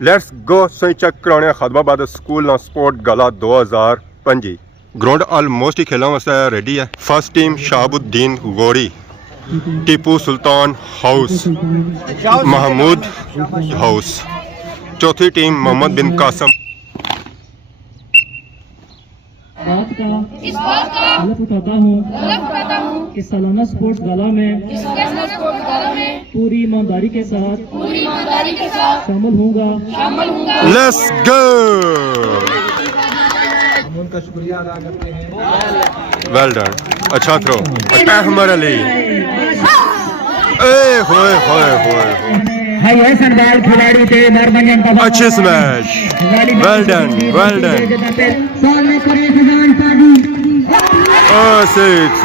Let's go सही check कराने खादमाबाद school ना स्पोर्ट गला 2025 ग्राउंड ऑलमोस्ट ही खेलों वास्ते रेडी है। First team Shahabuddin Ghori, Tipu Sultan house, Mahmud house. चौथी टीम मोहम्मद बिन कासम। इस बात का लुत्फ उठाता हूँ कि सालाना स्पोर्ट्स गाला में पूरी ईमानदारी के साथ शामिल होऊंगा। Let's go. हम उनका शुक्रिया अदा करते हैं। वेल डन, अच्छा थ्रो। अहमद अली, ए होए होए होए, खिलाड़ी थे अच्छे smash, well done well done. Six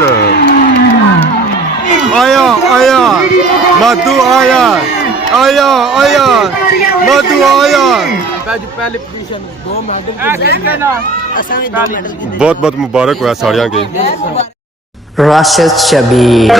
आया आया मधु आया आया आया मधु आया। पहली पोजीशन 2 मेडल। बहुत बहुत मुबारक हुआ साड़ियाँ की। राशिद शबीर।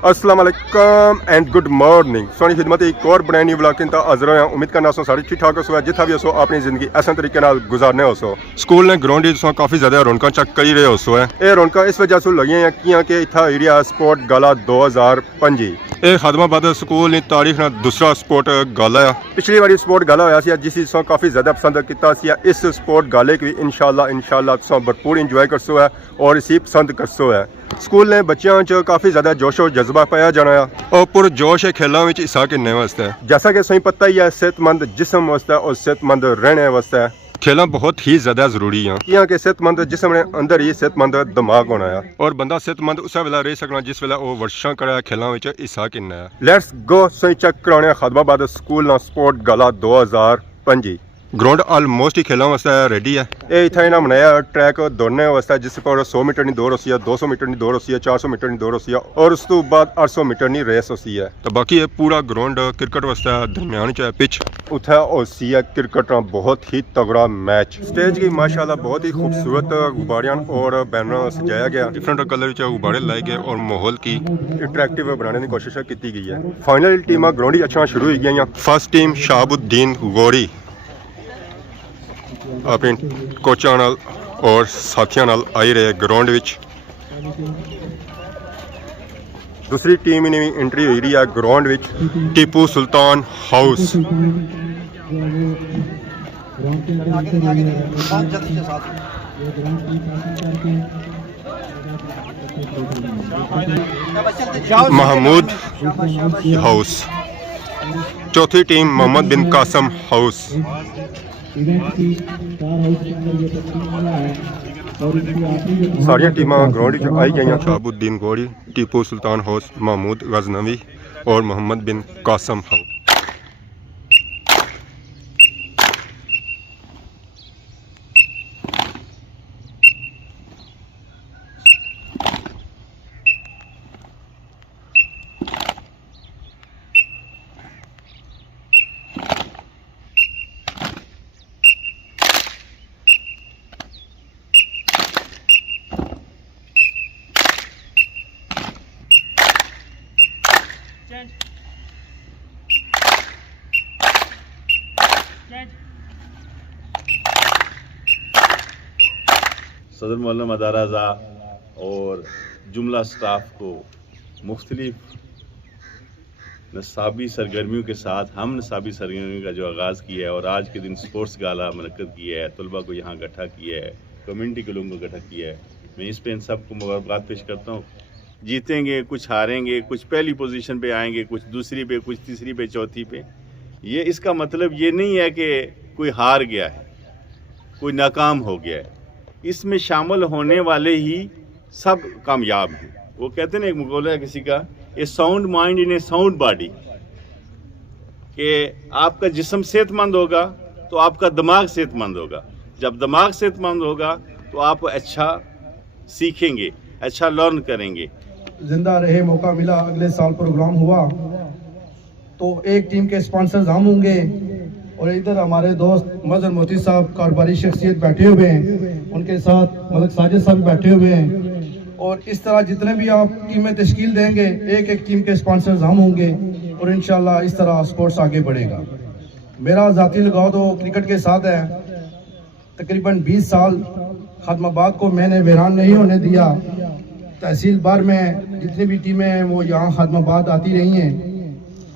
अस्सलाम वालेकुम एंड गुड मॉर्निंग। सोनी खिदमत एक और ब्रांड न्यू ब्लॉग किंता हाजिर होया। उम्मीद करना सो सारे ठीक ठाक हो, जिथा भी हो अपनी जिंदगी ऐसा तरीके नाल गुजारने हो। स्कूल ने ग्राउंड सो काफ़ी ज़्यादा रौनक चेक कर रहे हो है। ये रौनक इस वजह से लगी हैं कि इतना एरिया स्पोर्ट गाला 2025 ये खादमाबाद स्कूल की तारीख ना दूसरा स्पोर्ट गाला है। पिछली बारी स्पोर्ट गाला होया जिस काफ़ी ज़्यादा पसंद किया। इस स्पोर्ट गाले की भी इंशाल्लाह भरपूर इंजॉय करसो है और इसी पसंद करसो है। स्कूल ने बच्चों च काफ़ी ज़्यादा जोश और जज्बा पाया जाना है और पुरजोश है खेलों में हिस्सा करने वास्ते। जैसा कि सही पता ही है, सेहतमंद जिस्म वास्ते और सेहतमंद रहने वास्ते खेलना बहुत ही ज़्यादा जरूरी है। यहाँ के सेहतमंद जिस्म ने अंदर ही सेहतमंद दिमाग होना है और बंदा सेहतमंद उस वेला रह सकना जिस वेला वो वर्षा करे खेलों में हिस्सा करना है। लेट्स गो सही चेक कराने खादमाबाद स्कूल ना स्पोर्ट गाला 2025 ग्राउंड ऑलमोस्ट ही खेलों वास्ते रेडी है। ये इतना इन्हें बनाया ट्रैक दौड़ने वास्ते जिस पर 100 मीटर की दौड़ होती है, 200 मीटर की दौड़ होती है, 400 मीटर की दौड़ होती है और उस तो बाद 800 मीटर की रेस होती है। तो बाकी ये पूरा ग्राउंड क्रिकेट वास्ते दरम्यान च है। पिच उतना होती है क्रिकेट का बहुत ही तगड़ा मैच। स्टेज की माशाल्लाह बहुत ही खूबसूरत गुब्बारियां और बैनर सजाया गया। डिफरेंट कलर गुब्बारे लाए गए और माहौल की अट्रैक्टिव बनाने की कोशिश की गई है। फाइनल टीम ग्राउंड ही अच्छा शुरू हो गई। फर्स्ट टीम शाहबुद्दीन गौरी अपने कोचा नाल और साथियों नाल आई रहे ग्राउंड विच। दूसरी टीम ने भी एंट्री हुई रही है ग्राउंड विच, टीपू सुल्तान हाउस। महमूद हाउस। चौथी टीम मोहम्मद बिन कासम हाउस। सारिया टीमां ग्राउंड आई गई। शाहबुद्दीन गौरी, टीपू सुल्तान हाउस, महमूद गजनवी और मोहम्मद बिन कासम हाउस। सदर मौलाना मदाराजा और जुमला स्टाफ को मुख्तलिफ नसाबी सरगर्मियों के साथ हम नसाबी सरगर्मियों का जो आगाज़ किया है और आज के दिन स्पोर्ट्स गाला मनक़द किया है, तलबा को यहाँ इकट्ठा किया है, कम्युनिटी के लोगों को इकट्ठा किया है। मैं इस पर इन सबको मुबारकबाद पेश करता हूँ। जीतेंगे, कुछ हारेंगे, कुछ पहली पोजीशन पे आएंगे, कुछ दूसरी पे, कुछ तीसरी पे, चौथी पे। ये इसका मतलब ये नहीं है कि कोई हार गया है, कोई नाकाम हो गया है। इसमें शामिल होने वाले ही सब कामयाब हैं। वो कहते हैं ना, एक मुक़ौला है किसी का, a sound mind in a sound body, कि आपका जिस्म सेहतमंद होगा तो आपका दिमाग सेहतमंद होगा। जब दिमाग सेहतमंद होगा तो आप अच्छा सीखेंगे, अच्छा लर्न करेंगे। जिंदा रहे, मौका मिला, अगले साल प्रोग्राम हुआ तो एक टीम के स्पॉन्सर्स हम होंगे और इधर हमारे दोस्त मजहर मोती साहब कारोबारी शख्सियत बैठे हुए हैं, उनके साथ मलिक साजिद साहब बैठे हुए हैं। और इस तरह जितने भी आप टीमें तश्कील देंगे, एक एक टीम के स्पॉन्सर्स हम होंगे और इंशाल्लाह इस तरह स्पोर्ट्स आगे बढ़ेगा। मेरा ज़ाती लगाव तो क्रिकेट के साथ है। तकरीबन 20 साल खादमाबाद को मैंने वीरान नहीं होने दिया। तहसील बार में जितनी भी टीमें हैं वो यहाँ खादमाबाद आती रही हैं।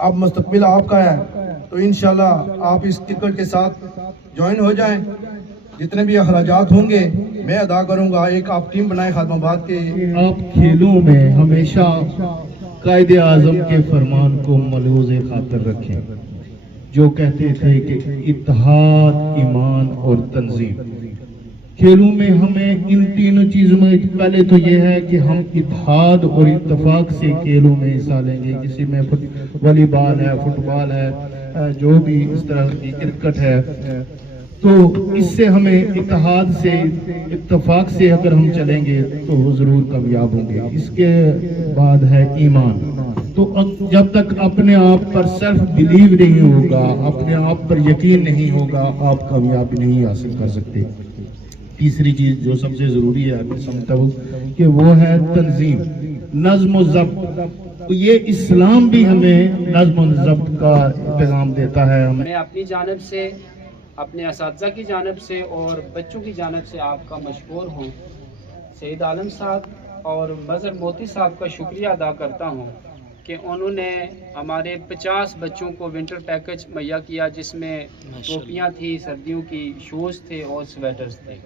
अब मुस्तकबिल आपका है, तो इंशाल्लाह आप इस क्रिकेट के साथ ज्वाइन हो जाएं। जितने भी अखराजात होंगे मैं अदा करूंगा। एक आप टीम बनाए खादमाबाद के। आप खेलों में हमेशा कायदे आज़म के फरमान को मलूज़े खातर रखें, जो कहते थे कि इत्तेहाद, ईमान और तंजीम। खेलों में हमें इन तीनों चीज़ों में पहले तो ये है कि हम इत्तेहाद और इत्तेफाक से खेलों में हिस्सा लेंगे। किसी में वॉलीबॉल है, फुटबॉल है, जो भी इस तरह की क्रिकेट है, तो इससे हमें इत्तेहाद से, इत्तेफाक से अगर हम चलेंगे तो ज़रूर कामयाब होंगे। इसके बाद है ईमान। तो जब तक अपने आप पर सेल्फ बिलीव नहीं होगा, अपने आप पर यकीन नहीं होगा, आप कामयाबी नहीं हासिल कर सकते। तीसरी चीज़ जो सबसे ज़रूरी है मैं समझता हूँ कि वो है तंजीम, नज़्म व ज़ब्त। तो ये इस्लाम भी हमें नज़्म व ज़ब्त का पैगाम देता है। हमें मैं अपनी जानिब से, अपने असातिज़ा की जानिब से और बच्चों की जानिब से आपका मशकूर हूँ। सईद आलम साहब और मज़हर मोती साहब का शुक्रिया अदा करता हूँ कि उन्होंने हमारे 50 बच्चों को विंटर पैकेज मुहैया किया, जिसमें टोपियाँ थी, सर्दियों की शूज़ थे और स्वेटर्स थे।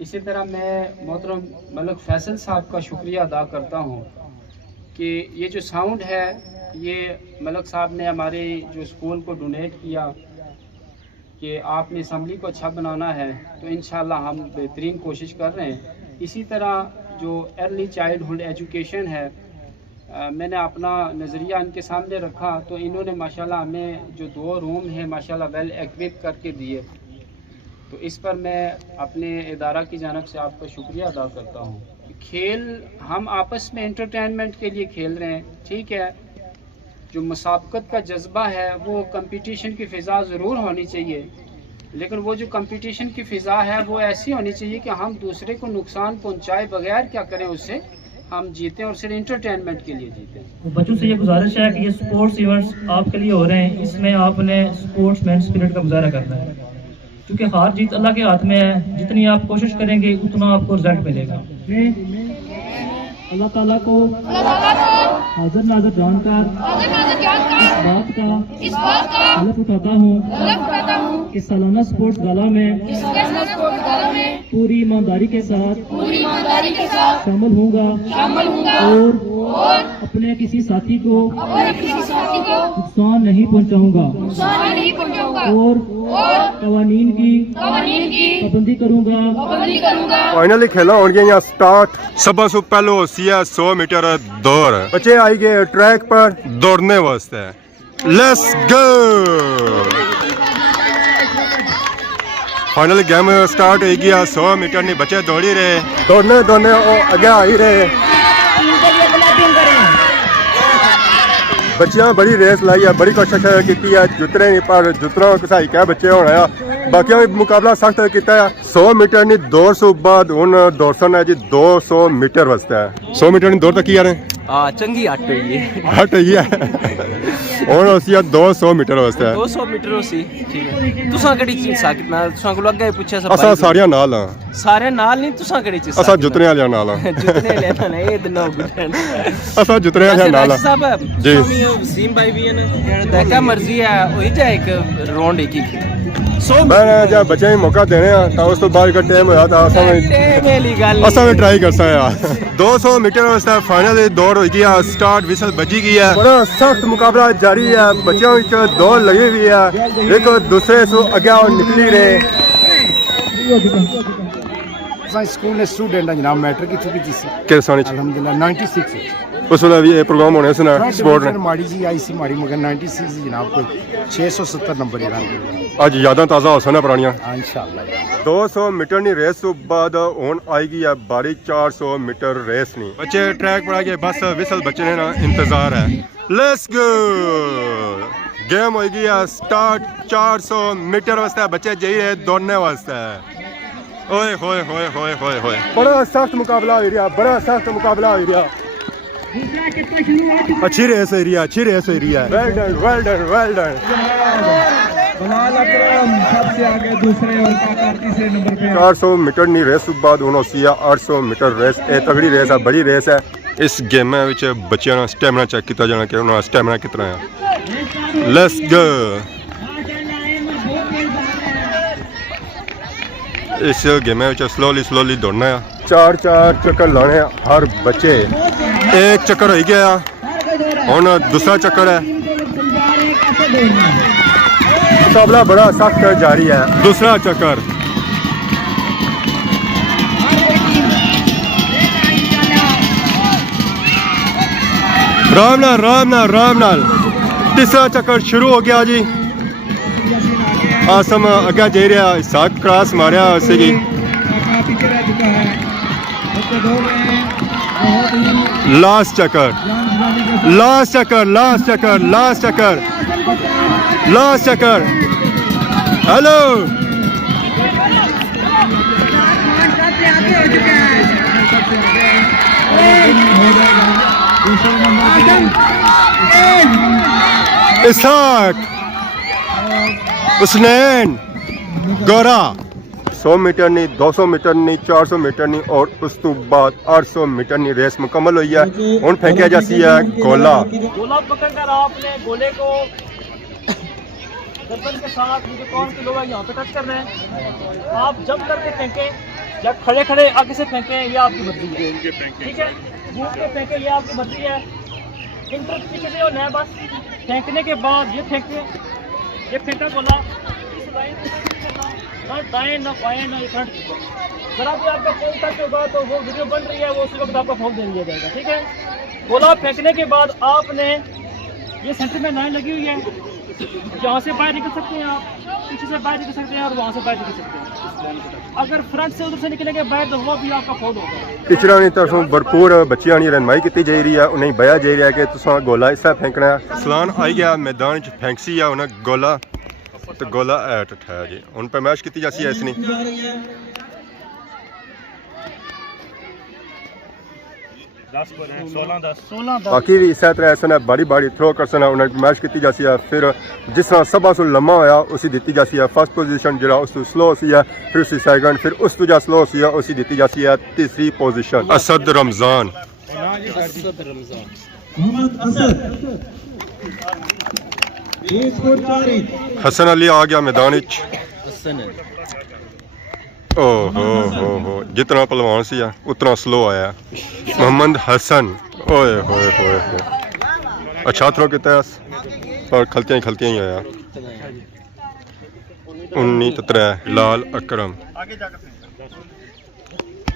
इसी तरह मैं मोहतरम मलिक फैसल साहब का शुक्रिया अदा करता हूँ कि ये जो साउंड है, ये मलिक साहब ने हमारे जो स्कूल को डोनेट किया कि आपने असम्बली को अच्छा बनाना है, तो इंशाल्लाह हम बेहतरीन कोशिश कर रहे हैं। इसी तरह जो अर्ली चाइल्डहुड एजुकेशन है, मैंने अपना नज़रिया इनके सामने रखा, तो इन्होंने माशाल्लाह हमें जो 2 रूम हैं माशाल्लाह वेल इक्विप करके दिए। तो इस पर मैं अपने इदारा की जानिब से आपका शुक्रिया अदा करता हूँ। खेल हम आपस में एंटरटेनमेंट के लिए खेल रहे हैं, ठीक है। जो मुसाबकत का जज्बा है, वो कंपटीशन की फ़िज़ा ज़रूर होनी चाहिए, लेकिन वो जो कंपटीशन की फ़िज़ा है वो ऐसी होनी चाहिए कि हम दूसरे को नुकसान पहुँचाए बगैर क्या करें, उससे हम जीतें और सिर्फ इंटरटेनमेंट के लिए जीतें। बच्चों से ये गुजारिश है कि ये स्पोर्ट्स इवेंट्स आपके लिए हो रहे हैं, इसमें आपने स्पोर्ट्समैन स्पिरिट का मुजाहरा करना है, क्योंकि हार जीत अल्लाह के हाथ में है। जितनी आप कोशिश करेंगे उतना आपको रिजल्ट मिलेगा। अल्लाह ताला को हाजिर नाज़र जानकर इस बात का हलफ उठाता हूँ कि सालाना स्पोर्ट्स गाला में पूरी ईमानदारी के साथ शामिल होऊंगा और अपने किसी साथी को नुकसान नहीं पहुंचाऊंगा और कवानीन की पाबंदी करूंगा। फाइनली खेला हो गया यहाँ स्टार्ट। सब से पहले होती है 100 मीटर दौड़। बच्चे आई गए ट्रैक पर दौड़ने वास्ते। Let's go. Finally game start हो गया। 100 मीटर नहीं बच्चे दौड़ी रहे, दौड़ने और आगे आ ही रहे। बच्चियां बड़ी रेस लाई है, बड़ी कोशिश की है, जुतरे नहीं पर जुतरों कसाई क्या बच्चे होना है। बाकी भी मुकाबला सख्त किया है। 100 मीटर नहीं दौड़ से बाद हूँ दौड़सन है जी 200 मीटर वास्ते है। 100 मीटर नहीं दौड़ तक यार चंगी हट हुई है और उसी 200 मीटर वास्ते 200 मीटर उसी ठीक है। तुसा केड़ी चीज साकित मैं तुसा को लगा पूछा सब असा सारिया नाल हां। सारे नाल नहीं तुसा केड़ी चीज असा जुतरे वाले नाल हां। जुतरे वाले ना ए दिनो गुडन असा जुतरे वाले नाल हां साहब जी। वसीम भाई भी है देखा मर्जी है वही जाए एक राउंड एक ही मैं जब बच्चे मौका देने तो उस तो बाद का टाइम होया था असा भी ट्राई कर सकते हैं। 200 मीटर वास्ते फाइनल दौड़ हो गई है, स्टार्ट विसल बजी गई है। बड़ा सख्त मुकाबला जारी है, बच्चों की दौड़ लगी हुई है, एक दूसरे से आगे निकली रहे। स्कूल ने स्टूडेंट जनाब मैट्रिक किस सन अल्हम्दुलिल्लाह 96 उस वेले भी ये प्रोग्राम होने सुना स्पोर्ट ने माड़ी जी आई सी माड़ी मगर 96 जनाब को 670 नंबर आज यादां ताज़ा हो सन पुरानियां इंशाअल्लाह। 200 मीटर नी रेस तो बाद हुन आएगी है बारी 400 मीटर रेस नहीं। बच्चे ट्रैक पर आ गए, बस विसल बच्चे ने ना इंतजार है। Let's go. गेम हो गई है स्टार्ट। 400 मीटर वास्ते बच्चे जाइए दौड़ने वास्ते। ओए होए होए होए होए होए बड़ा सख्त मुकाबला हो रहा, बड़ा सख्त मुकाबला हो रहा। अच्छी रेस हो रही है, अच्छी रेस हो रही है। Well done well done well done. Bilal Akram सबसे आगे दूसरे और काका तीसरे नंबर पे। 400 मीटर नी रेस तो बाद उन्होंने सिया 800 मीटर रेस ए तगड़ी रेस है, बड़ी रेस है। इस गेम विच बच्चों का स्टैमिना चेक किया जाना कि उन्होंने स्टैमिना कितना है। Let's go. इस गेम में स्लोली स्लोली दौड़ना है, 4 चक्कर लाने हैं हर बच्चे। एक चक्कर हो गया, हुन दूसरा चक्कर है। मुकाबला बड़ा सख्त जारी है। दूसरा चक्कर, राम नाल राम नाल राम नाल। तीसरा चक्कर शुरू हो गया जी। आसम अगे जा रहा, सात क्रॉस मारिया उसी। लास्ट चक्कर लास्ट चक्कर लास्ट चक्कर लास्ट चक्कर लास्ट चक्कर। हेलो इसाक हुसनैन गोरा। 100 मीटर नहीं, 200 मीटर नहीं, 400 मीटर नहीं और उस तो बाद 800 मीटर नहीं रेस मुकम्मल हुई है। हुन फेंकिया जाती है गोला। गोला पकड़कर आपने गोले को गर्दन के साथ नीचे कौन के लोग यहाँ पे टच कर रहे हैं। आप जब करके फेंकें या खड़े खड़े आगे से फेंकें, ये आपकी मर्जी है। ठीक है, घूम के फेंकें, ये आपकी मर्जी है। इंटर पीछे से होना है बस। फेंकने के बाद ये फेंके, ये फेंका गोला इस लाइन ना दाएं ना बाएं ना फ्रंट। जरा भी आपका फोन टच होगा तो वो वीडियो बन रही है, वो उसी वक्त आपका फोन दे दिया जाएगा। ठीक है, गोला फेंकने के बाद आपने ये सेंटर में लाइन लगी हुई है, यहाँ से बाहर निकल सकते हैं आप, पीछे से बाहर निकल सकते हैं और वहाँ से बाहर निकल सकते हैं। अगर फ्रंट से उधर से निकलेंगे बाहर तो वो भी आपका फोन होगा। टीचर की तरफों भरपूर बच्चों की रहनुमाई की जा रही है, उन्हें बया जा रहा है कि तुसा गोला इस तरह फेंकना है। सलान आई गया मैदान च फेंकसी है उन्हें गोला, तो गोला ऐट उठाया जी। उन पर मैच की जाती है इसने। बाकी भी इस तरह ऐसा बारी बारी थ्रो कर सना उन्हें मैच की जाती है। फिर जिस तरह सब सु लम्मा होया उसी दी जाती है फर्स्ट पोजीशन, जरा उस स्लो सी है, फिर उसी सेकंड, फिर उस तो स्लो सी है उसी दी जाती है तीसरी पोजीशन। असद रमजान हसन अली आ गया मैदान च। हो जितना पहलवान सी उतना स्लो आया। मोहम्मद हसन ओए होए होए होए अच्छा थ्रो किया पर खलतियां ही आया। 19-3 लाल अकरम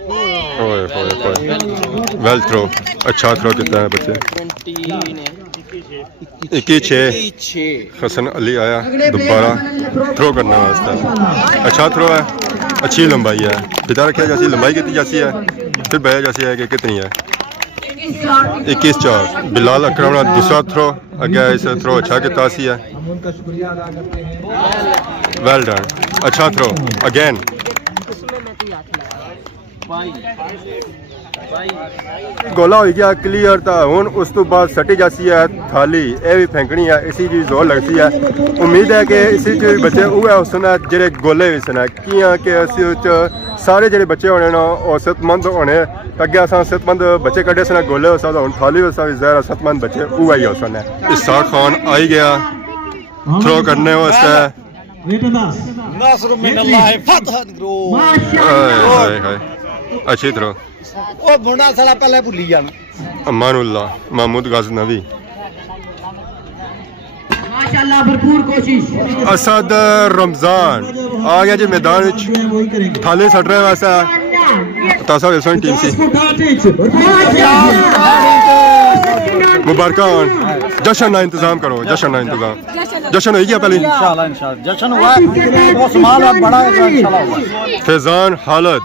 ओए होए होए वेल थ्रो, अच्छा थ्रो किया है बच्चे। 21-6 हसन अली आया दोबारा थ्रो करने वास्ते। अच्छा थ्रो है, अच्छी लंबाई है। पिता रखा जैसी लंबाई की जाती है, फिर बया जैसी है कि कितनी है। 21-4 बिलाल अकरम ने दूसरा थ्रो अगे इस थ्रो अच्छा किया है। वेल डन, अच्छा थ्रो अगेन। गोला हो गया क्लियर था। हुन उस तो बाद सटी जाती है थाली, ये भी फेंकनी है, इसी की जोर लगती है। उम्मीद है कि इसी च बच्चे उहे हुसन है जेह्ड़े गोले भी सन कियां कि इस सारे जेह्ड़े बच्चे होने ना और सेहतमंद होने। अगे असां सेहतमंद बच्चे कड्ढे सन गोले हो सकदा, हुन थाली हो सकदी, ज़ाहिर सेहतमंद बच्चे उहे ही हुसन है। इसाक खान आई गया थ्रो करने वास्ते। अच्छी थ्रो ओ बुना साला पहले भूली जाना। अमानुल्लाह महमूद गजनवी माशाल्लाह भरपूर कोशिश। असद रमजान आ गया जी मैदान विच थाले सट रहे वैसे तासा वेसन टीम सी। मुबारक जश्न का इंतजाम करो, जश्न का इंतजाम। जश्न हो गया पहले इंशाल्लाह इंशाल्लाह जश्न हुआ है, बहुत समाल है बड़ा है इंशाल्लाह हुआ। फैजान हालत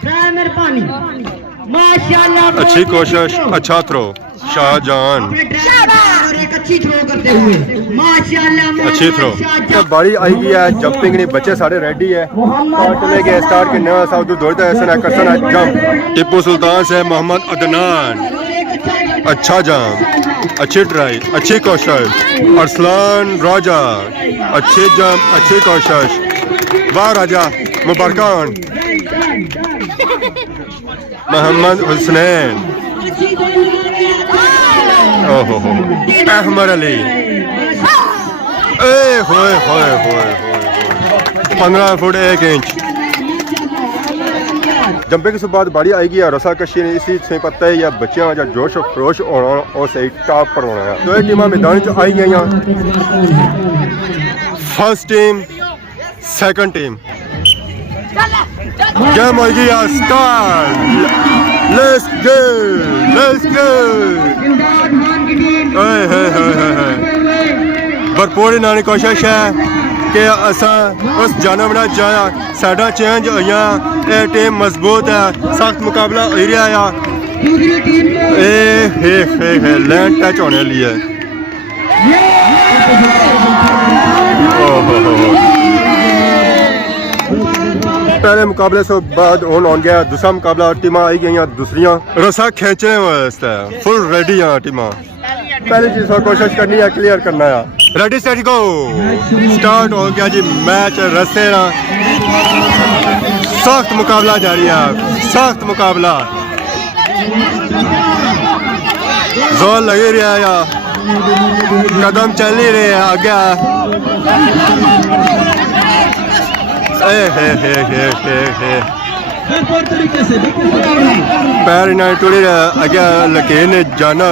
माशाल्लाह अच्छी कोशिश, अच्छा थ्रो। शाहजहान और एक अच्छी थ्रो करते हुए माशाल्लाह अच्छी थ्रो बारी आई गई है जंपिंग नहीं बच्चे सारे रेडी है और चले गए स्टार्ट के नया साउथ दौड़ता है सना करसना जंप टिप्पू सुल्तान से मोहम्मद अदनान अच्छा जंप अच्छी ट्राई अच्छी कोशिश अरसलान राजा अच्छी जंप अच्छी कोशिश वाह राजा मुबारकान मोहम्मद हुसैन ओहो अहमद अली ए होए होए होए 15 फुट 1 इंच जंपिंग के बाद बारी आएगी या रसा कशी ने इसी से पता है या बच्चियां या जोश और खरोश होना और सही टॉप पर होना है दो टीमां मैदान च आई गई first team second team game हो गया स्टार्ट लेट्स गो भरपूर नानी कोशिश है कि असा उस जानब ना जाया साडा चेंज होया ये टीम मजबूत है सख्त मुकाबला हो रहा है लैंड टच होने लिए पहले मुकाबले से बाद ऑन गया दूसरा मुकाबला टीम आई गई दूसरियां रसा खींचने वास्ते फुल रेडी हैं टीम पहली चीज और कोशिश करनी है क्लियर करना है रेडी स्टेडी गो स्टार्ट हो गया जी मैच रस्ते सख्त मुकाबला जारी है सख्त मुकाबला जोर लगी रहा है या कदम चल ही रहे हैं आगे पैर इन्हें टूटी आगे लकीर ने जाना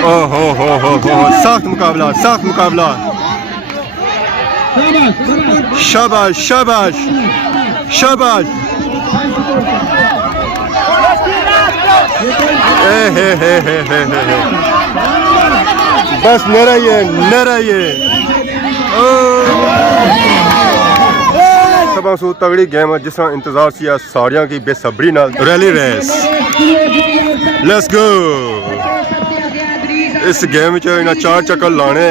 हो सख्त मुकाबला शाबाश शाबाश शाबाश बस मेरा ये सब सू तगड़ी गेम है जिस तरह इंतजार सी सारिया की बेसब्री नाल रैली रेस लेट्स गो इस गेम च इन्हें 4 चक्कर लाने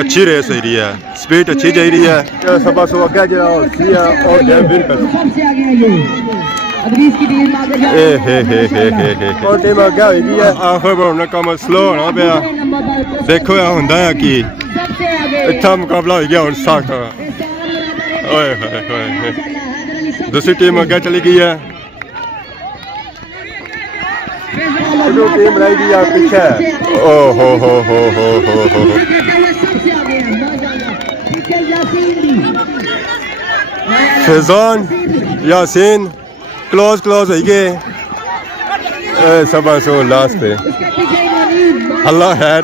अच्छी रेस हो रही है स्पीड अच्छी जा रही है सब सू अगे जो और गेम विन कर और टीम अगे हुई भी है आखिर में कम स्लो होना पाया देखो यह होंदा है कि इतना मुकाबला हो गया और सख्त दूसरी टीम अगे चली गई है जो टीम रह गई है पीछे हो फैजान यासीन क्लोज हो गए सब सो लास्ट पे अल्लाह खैर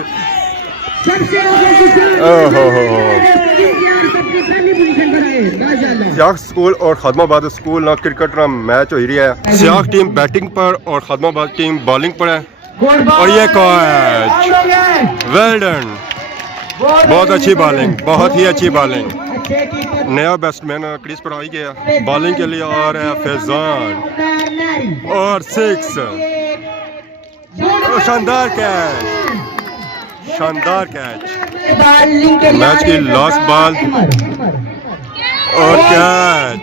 सियाख स्कूल और खादमाबाद स्कूल ना क्रिकेट ना मैच हो रही है सियाख टीम बैटिंग पर और खादमाबाद टीम बॉलिंग पर है और ये कैच वेल डन बहुत अच्छी बॉलिंग बहुत ही अच्छी बॉलिंग नया बैट्समैन क्रीज पर आ ही गया बॉलिंग के लिए आ रहा है फैजान और 6 शानदार कैच मैच की लास्ट बॉल और कैच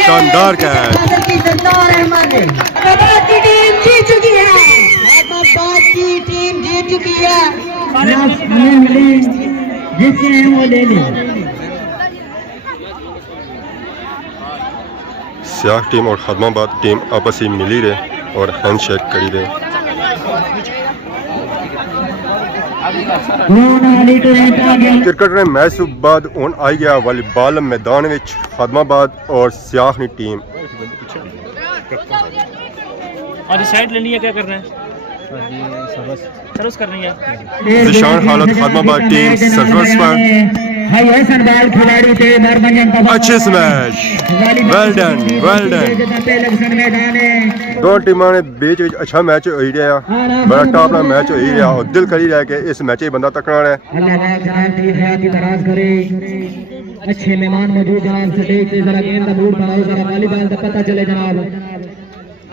शानदार कैच सियाख टीम और खादमाबाद टीम आपस में मिली रहे और हैंडशेक करी रहे क्रिकेट ने मैच बाद हुण आई गया वॉलीबॉल मैदान में खादमाबाद और सियाख की टीम और साइड लेनी है क्या करना है सर्विस करनी है निशान हालत खादमाबाद टीम सर्विस पर अच्छे स्मैश वेल डन दो टीमों ने बीच अच्छा मैच हो रहा बड़ा टॉप का मैच हो रहा और दिल करी रहा कि इस मैच बंदा तकना है अच्छे मेहमान मौजूद जनाब स्टेज पे जरा गेंद का मूड बनाओ जरा वॉलीबॉल का पता चले जनाब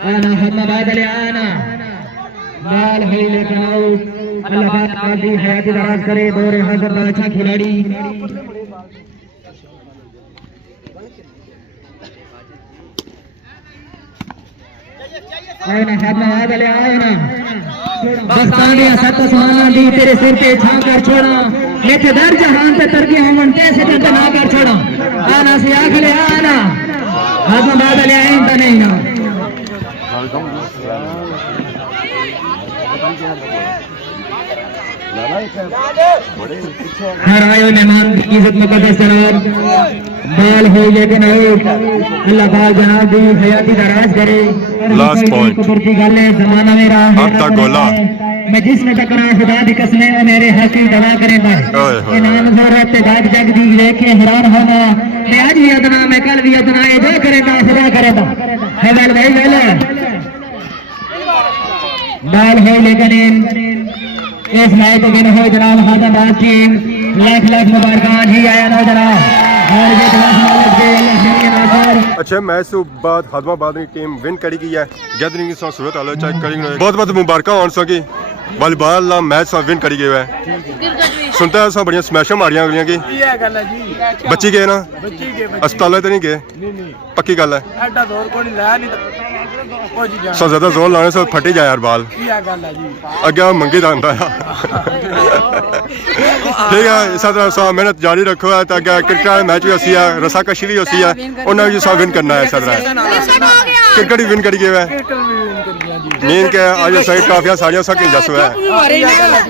आना हम्मा बादल आना बाल है लेकिन आउट अल्लाह पाक आदि हयात दराज करे बोरे हजर अच्छा खिलाड़ी आना हम्मा बादल आना बस तांडिया सत समाना दी तेरे सिर पे छां कर छोड़ा लेके दर जहान पे तरके हमन तैसे ते ना कर छोड़ा आना से आखले आना हम्मा बादल आइन त नहीं ना हर आयो मेहमान की इज्जत मुकद्दस जनाब बाल हो लेकिन अल्लाह पाक जनाब दी हयाती दराज करे लास्ट पॉइंट कुदरती गल है जमाना मेरा अब तक गोला मैं जिसमें टकरा खुदा दी कसम है मेरे हक की दवा करेगा इनाम ज़रूरत गाद जग दी लेके हैरान होना मैं आज भी अदना मैं कल भी अदना ये जो करेगा खुदा करेगा है बाल भाई बोले बाल है लेकिन इस मैच के हो जनाब हैदराबाद टीम लाख लाख मुबारकां जी आया ना जनाब और ये मालिक दे अल्लाह अच्छा मैच तो बाद हैदराबाद की टीम विन करी गई है गैदरिंग की सूरत हाल चेक करी बहुत बहुत मुबारक होन सकी वॉलीबॉल दा मैच सा विन करी गया है सुनता है सब बढ़िया स्मैशां मारियां अगलियां की बच्ची गए ना अस्पताल तो नहीं गए पक्की गल है सो ज्यादा जोर लाने से फटी जाए यार बाल अगे मंगी जाता है ठीक है इस तरह सो मेहनत जारी रखो है तो अगे क्रिकेट मैच भी होती है रस्साकशी भी होती है उन्हें भी सब विन करना है इस तरह क्रिकेट भी विन करी गया है नींद के आज सही ट्रॉफियां सारियां सकी जसो है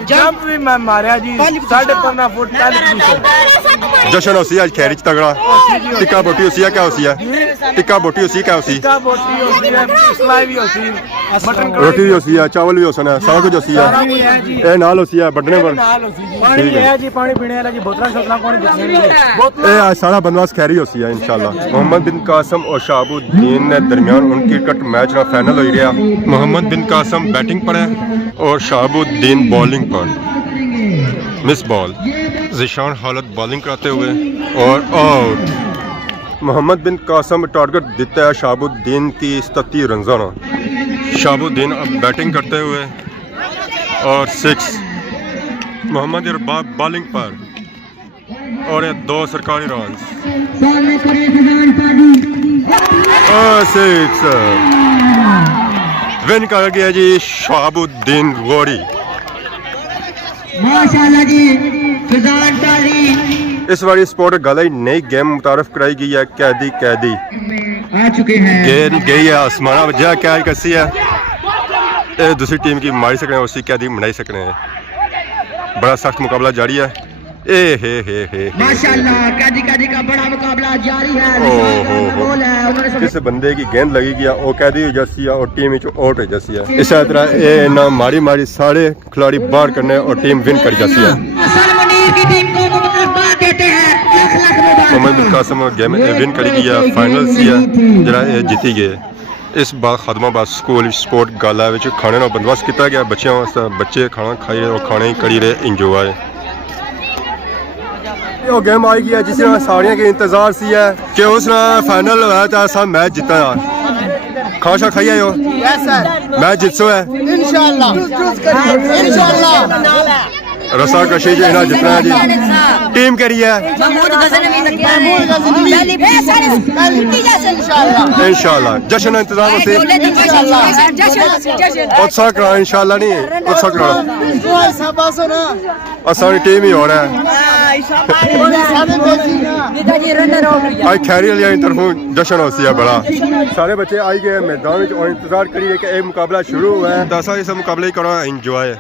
जंप भी मैं मारिया जी 15.5 फुट पहले जश्न होसी आज खैरी च तगड़ा टिक्का बोटी होसी है क्या होसी है टिक्का बोटी होसी क्या होसी रोटी भी होसी है चावल भी होसन है सारा कुछ होसी है ए नाल होसी है बटने पर पानी है जी पानी पीने वाला जी बोतलां शोतलां कौन दिखने ए आज सारा बंदोबस्त खैरी होसी है इंशाल्लाह मोहम्मद बिन कासम और शहाबुद्दीन ने दरमियान उनकी क्रिकेट मैच का फाइनल हो गया मोहम्मद बिन कासम बैटिंग पर है और शहाबुद्दीन बॉलिंग पर मिस बॉल ज़िशान हालत बॉलिंग कराते हुए और आउट मोहम्मद बिन कासम टारगेट देता है शहाबुद्दीन की 37 रनजाना शहाबुद्दीन अब बैटिंग करते हुए और 6 मोहम्मद इरबाब बॉलिंग पर और ये 2 सरकारी रन और 6 विन कर गया जी शहाबुद्दीन गौरी माशाल्लाह जी फिजान ताली इस बारी स्पोर्ट गला नई गेम मुतारफ कराई गई है कैदी कैदी आ चुके हैं गेंद गई है आसमाना वजह कैच कसी है ये दूसरी टीम की मारी सकने उसी कैदी बनाई सकने बड़ा सख्त मुकाबला जारी है ए हे माशाल्लाह कैदी कैदी का बड़ा मुकाबला जारी है किस बंदे की गेंद लगी गया वो कैदी हो जैसी है और टीम आउट हो जैसी है इस तरह ये ना मारी मारी सारे खिलाड़ी बाहर करने और टीम विन कर जैसी है मोहम्मद बिन कासम गेम विन करी गई है फाइनल सी है जरा ये जीती गए इस बार खदमाबाद स्कूल स्पोर्ट गाला खाने का बंदोबस्त किया गया बच्चों वास्ते बच्चे खाना खाई और खाने करी रहे इंजॉय ये गेम आई गई है जिस सारिया के इंतजार सी है कि उस फाइनल हुआ तो सब मैच जीता यार खाशा खाई आयो मैच जीतसो है रसा कशी जी इना जितना है जी टीम करी है इंशाल्लाह जश्न इंतजाम से उत्साह करा इंशाल्लाह नहीं उत्साह करा असानी टीम ही हो रहा है आज खैरी वाली तरफों जश्न होती है बड़ा सारे बच्चे आई गए मैदान और इंतजार करिए कि एक मुकाबला शुरू हुआ है दसा इस मुकाबले करो इंजॉय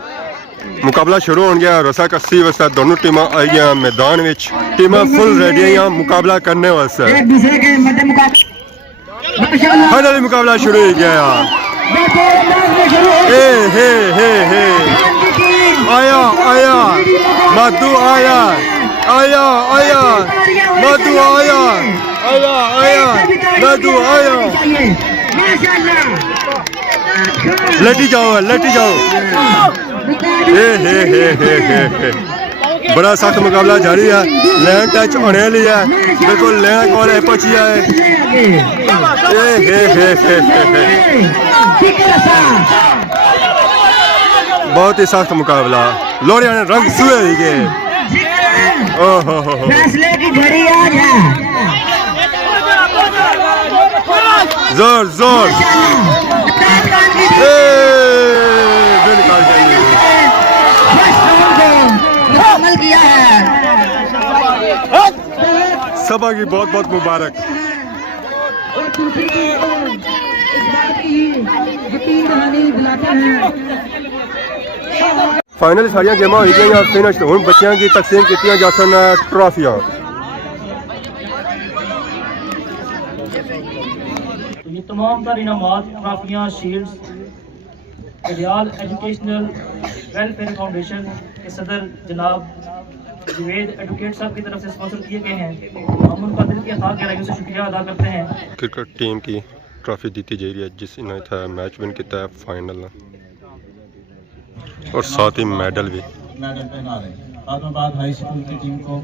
मुकाबला शुरू हो गया रसा कस्सी वास्ते दोनों टीमां आई गई मैदान में टीमां फुल रेडी हैं मुकाबला करने वास्ते फाइनली मुकाबला शुरू हो गया हे आया आया मधु आया आया आया मधु आया आया आया मधु आया लेटी जाओ हे बड़ा सख्त मुकाबला जारी है लैंड टच होने लिया है बिल्कुल लैंड कॉल पहुंची है बहुत ही सख्त मुकाबला, लोरिया ने रंग सुए ही गए। ओहो फैसले की घड़ी आज है। जोर जोर निकाल जाइए। मुकम्मल किया है। सबा की बहुत बहुत मुबारक। और दूसरी इस बात की यकीन दहानी दिलाते हैं। फाइनल सारिया गेमां हो गई फिनिश, हुण बच्चों की तकसीम की जा सन ट्रॉफियां। तो ये तमाम तर इनामात, ट्रॉफियाँ, shields Riyal educational welfare foundation के सदर जनाब जवेद एडवोकेट साहब की तरफ से स्पॉन्सर किए गए हैं। हम उनका दिल की अता गहराइयों से शुक्रिया अदा करते हैं। क्रिकेट टीम की ट्रॉफी दी जा रही है जिसने था मैच विन किया है फाइनल, और साथ ही मेडल भी। मेडल पहना रहे हैं। आदमाबाद हाई स्कूल की टीम को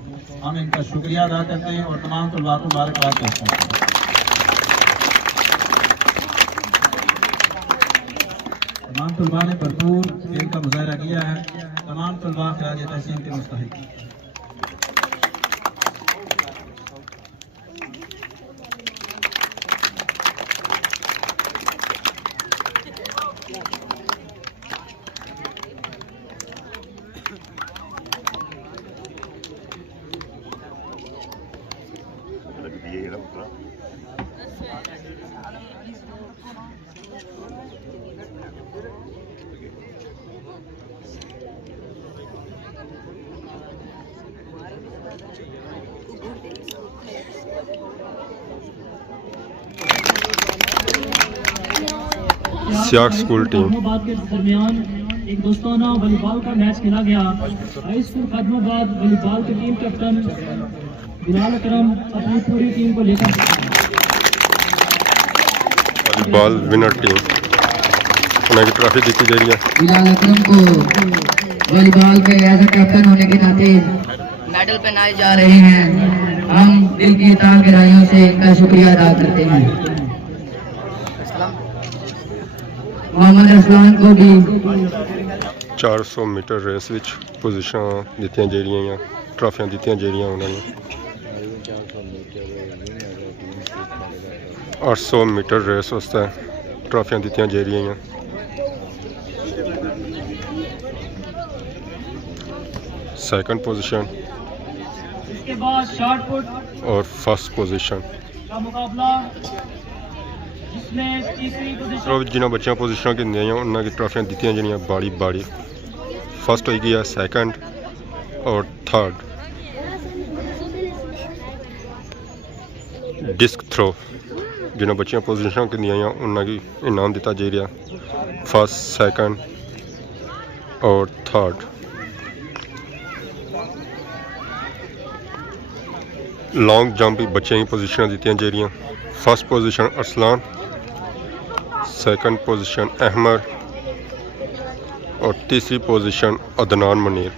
हम इनका शुक्रिया अदा करते हैं और तमाम तलबा को मुबारकबाद करते हैं। तमाम तलबा ने भरपूर खेल का मुजाहरा किया है। तमाम तलबा खराज तहसीन के मुस्तहिक। सियाक स्कूल टीम खादमाबाद के दरमियान एक दोस्ताना वॉलीबॉल का मैच खेला गया। हाई स्कूल खादमाबाद वॉलीबॉल की टीम कैप्टन बिलाल अकरम अपनी पूरी टीम को लेकर वॉलीबॉल विनर टीम उन्हें की ट्रॉफी दी जा रही है। बिलाल अकरम को वॉलीबॉल के एज ए कैप्टन होने के नाते मेडल पहनाए जा रहे हैं। हम दिल की ताक़ गहराइयों से इनका शुक्रिया अदा करते हैं। मोहम्मद असलान को भी 400 मीटर रेस विच पोजीशन दित्तियां जा रही हैं, ट्रॉफियां दित्तियां जा रही हैं उन्होंने। 800 मीटर रेस वास्ते ट्रॉफियां दित्तियां जा रही हैं। सेकंड पोजीशन इसके बाद शॉट पुट और फर्स्ट पोजीशन। का मुकाबला जिसमें तीसरी पोजीशन और जिन्होंने बच्चों पोजीशन की दी उन्होंने ट्रॉफियां दित्तियां जानियां बारी बारी। फर्स्ट होगी है, सेकंड और थर्ड। डिस्क थ्रो जिन्होंने बच्चों पोजीशन की दी उन्होंने इनाम दिता जा रहा, फर्स्ट, सेकंड और थर्ड। लॉन्ग जंप बच्चों की पोजीशन दी जा रही। First position Arsalan, second position Ahmed और तीसरी position Adnan Munir.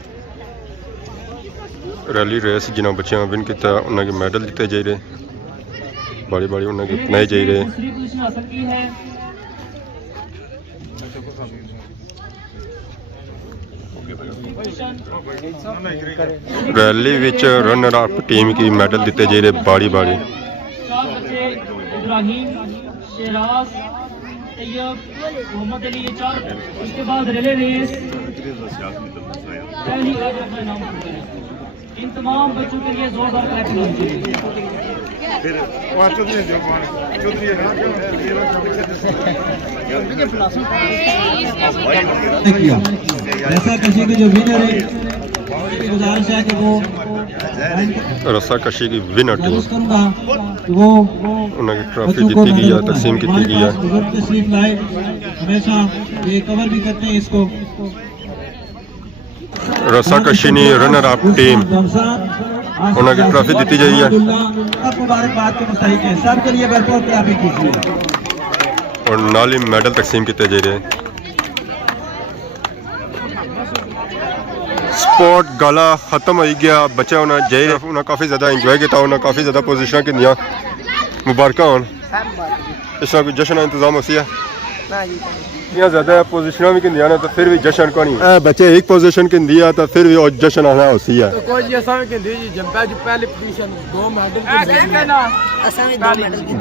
Rally race जिन्होंने बच्चों विन किया उन्होंने मेडल दिते जा रहे, बारी बारी उन्होंने अपनाए जा रहे। दूसरी पोजीशन हासिल की है। रैली विच रनर अप टीम की मेडल दिते जा रहे बारी बारी। चार बच्चे इब्राहिम, शेराज, तैयब, मोहम्मद अली, ये चार। उसके बाद रिले रेस पहली बार अपना नाम करते हैं। इन तमाम बच्चों के लिए जोरदार क्लैप होनी चाहिए। ऐसा किसी के जो विनर है गुजारिश है कि वो रस्सा कशी की विनर टीम करूँगा कि वो उन्होंने ट्रॉफी जीती गई है, तकसीम की गई है। तशरीफ लाए, हमेशा ये कवर भी करते हैं इसको। रस्सा कशी ने रनर अप टीम उन्होंने ट्रॉफी दी जा रही है सब मुबारकबाद के मुस्तहिक हैं। सबके लिए भरपूर ट्रॉफी कीजिए और नाल ही मेडल तकसीम किए जा रहे हैं। स्पोर्ट गाला खत्म हो गया, बच्चे उन्हें जाए उन्हें काफ़ी ज़्यादा इंजॉय किया, उन्हें काफ़ी ज़्यादा पोजीशन की मुबारक हो। इस तरह कोई जश्न का इंतजाम हो सी है। इतना ज़्यादा पोजीशन भी किंदियां ने तो फिर भी जश्न को नहीं बच्चे एक पोजीशन किंदी है तो फिर भी और जश्न आना होती है तो कोई ऐसा भी कहते जी जंपा जो पहली पोजीशन 2 मेडल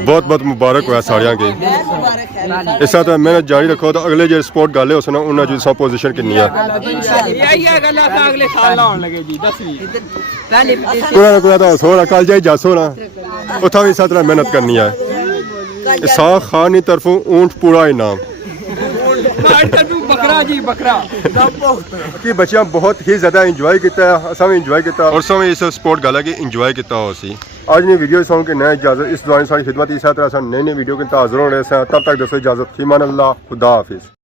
बहुत बहुत मुबारक हुआ सारियां के इस तरह मेहनत जारी रखो तो अगले जो स्पोर्ट गाले उस ना उन्हें जो पोजीशन कितनी है यही गल अगले साल आने लगे जी 10वीं पूरा ना पूरा तो सोना कल जाए जासो ना उठा भी साथ मेहनत करनी है इसाक खान की तरफों ऊंट पूरा इनाम बकरा जी बकरा कि बच्चियां बहुत ही ज़्यादा इंजॉय किया असा भी इंजॉय किया और सब इस स्पोर्ट गला की इंजॉय किया हो सी आज ने वीडियो सॉन्ग के नए इजाज़त इस दौरान सारी खिदमत इस तरह नई नई वीडियो के हाजिर होने से तब तक दसो इजाज़त फीमान अल्लाह खुदा हाफिज़।